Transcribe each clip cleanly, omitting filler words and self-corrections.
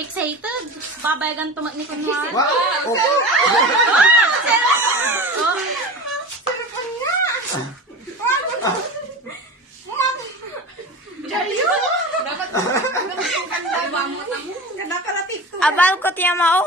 Excited. Babayagan tumat ni Kunwari. Wow! Opo! Abal ko tiya mao.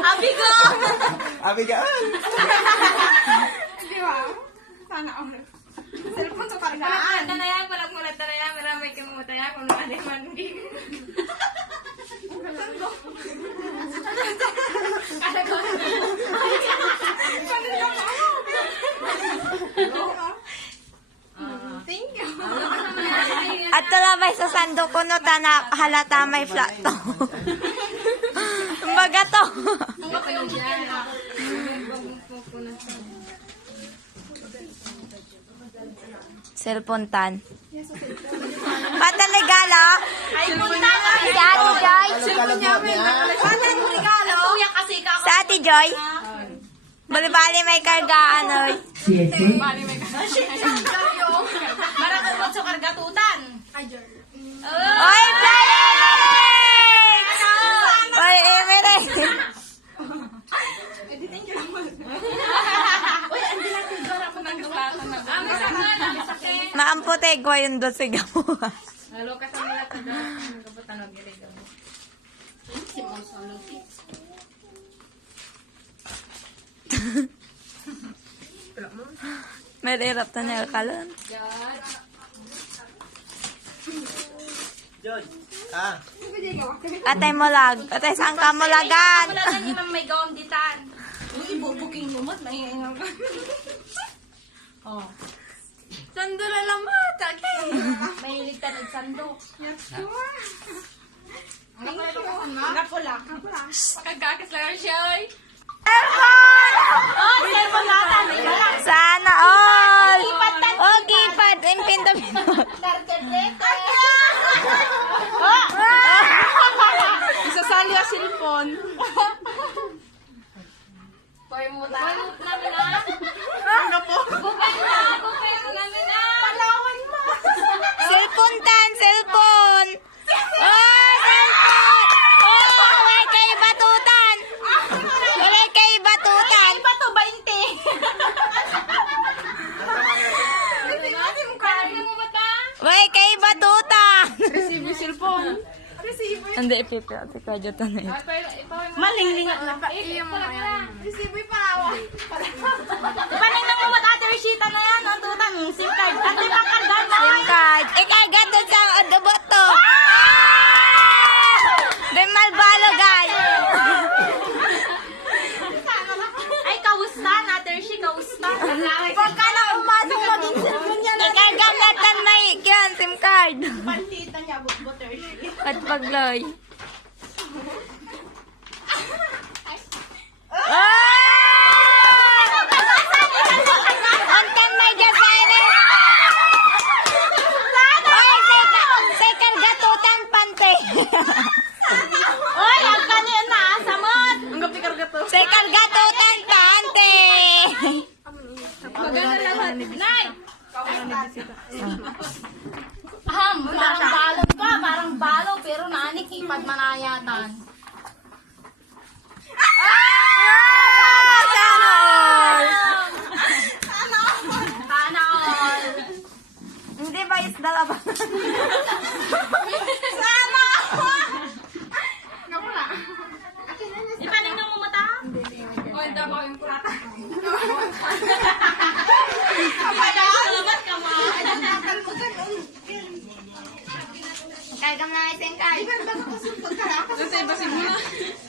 Abigo! Abigaan! Di ba? Sana ako. Cellphone sa kargaan. Tanaya, palag mulat tanaya, maramay kang mutaya, kung ano man hindi. Thank you. At talabay sa sando ko no tanak halata may flat to. Kumbaga to. Cellphone tan. Pataligalo. Ay, punta na. Sa Ate Joy. Kuya kasi ka ako. Sa Ate Joy. Bali-bali may kargaan oy. Marakabot sa kargatutan. Oy, Felix! Oy, Emirates! Maampute ko yung dosig mo. Halo ka sa nila taga, nagkapatanog gilid mo. May hirap na niya kalan. George! Ah! Atay molag. Atay saan ka molagan? Wala na ni may gawang ditan. Uy, bubuking lumot. May Oh. Sando na lamat, okay. Mahilig ka nagsando. Kapula. Pakagakas lang siya, oy. Oh, cellphone natin. May galang. Sana all! Oh, gipad. Ang pinto-pinto. Isasali ang cellphone. Pwede mo tayo. Ano po? Bukay mo namin na. Palawan mo. Cellphone tan, cellphone! Oh, cellphone! Oh, wala kay batutan! Wala kay batutan! Iba to, 20. Kaya mo mata. Wala kay batutan! Receive yung cellphone. Receive yung Hindi, ipipi. Ate kadyo to na yun. Malinglingat na. Receive yung pawa. Paning nang umat ate Rishita na yan. Ang tutan. SIM card. Ate, pakargan mo. SIM card. Ikarga doon sa adobot to. Di malbalo, guys. Ay, kawustan. Ate Rishi, kawustan. Pagka na umasok maging cellphone niya na. Ikarga natan na yun, SIM card. Pantita niya, butter siya. At pagloy. Antan may gasere. Say kargatutan pante. Oy, ang kanina na. Samot. Ang gabi karga to. Say kargatutan pante. Maganda lang. Nay! Parang balon ka. Parang balo. Pero naanik ipad manayatan. Sana all. Sana all. Hindi ba isda ka ba? Sana all. Ipaning nang umata? O, ito ako yung kurata. Salamat ka ma. Karga na isin card. Kasi basi mo na.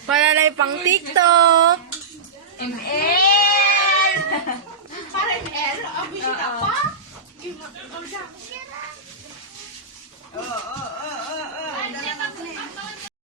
Palalay pang TikTok. ML. Parang L, ang bisita pa.